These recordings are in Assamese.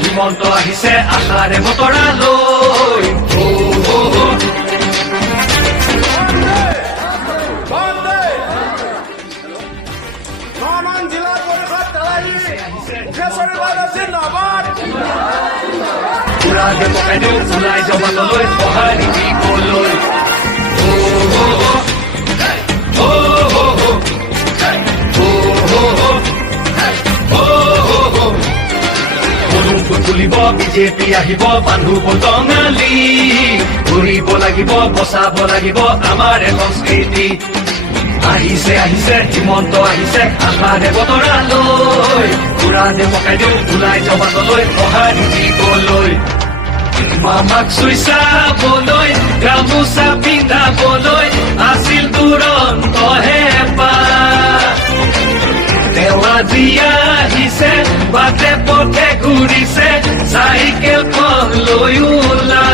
হিমন্ত আহিছে আশাৰে বতৰা লৈ পুৰাকে পকাই দিওঁ ওলাই যাবলৈ সহায় দিবলৈ তুলিব বিজেপি আহিব মানুহ বটঙালী ঘূৰিব লাগিব বচাব লাগিব আমাৰ সংস্কৃতি আহিছে আহিছে হিমন্ত আহিছে আশাৰে বতৰা লৈ পুৰাকে পকাই দিওঁ ওলাই যাবলৈ সহায় দিবলৈ মামাক চুই চাবলৈ গামোচা পিন্ধাবলৈ আছিল দুৰন্ত হেঁপাহ তেওঁ আজি আহিছে বাটে পথে ঘূৰিছে চাইকেলখন লৈ ওলা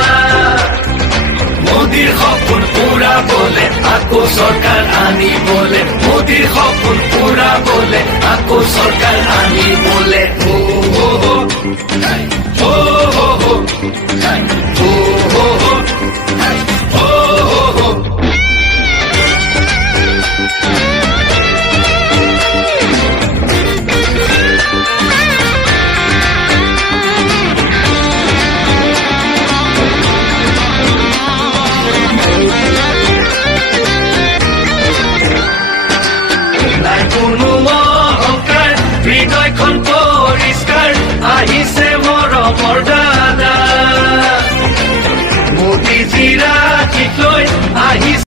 মোদীৰ সপোন পুৰাবলে আকৌ চৰকাৰ আনিবলে মোদীৰ সপোন পুৰাবলে আকৌ চৰকাৰ আনিবলে হৃদয়খন পৰিষ্কাৰ আহিছে মৰমৰ দাদা মোদীজীৰ ৰাখিলৈ আহিছে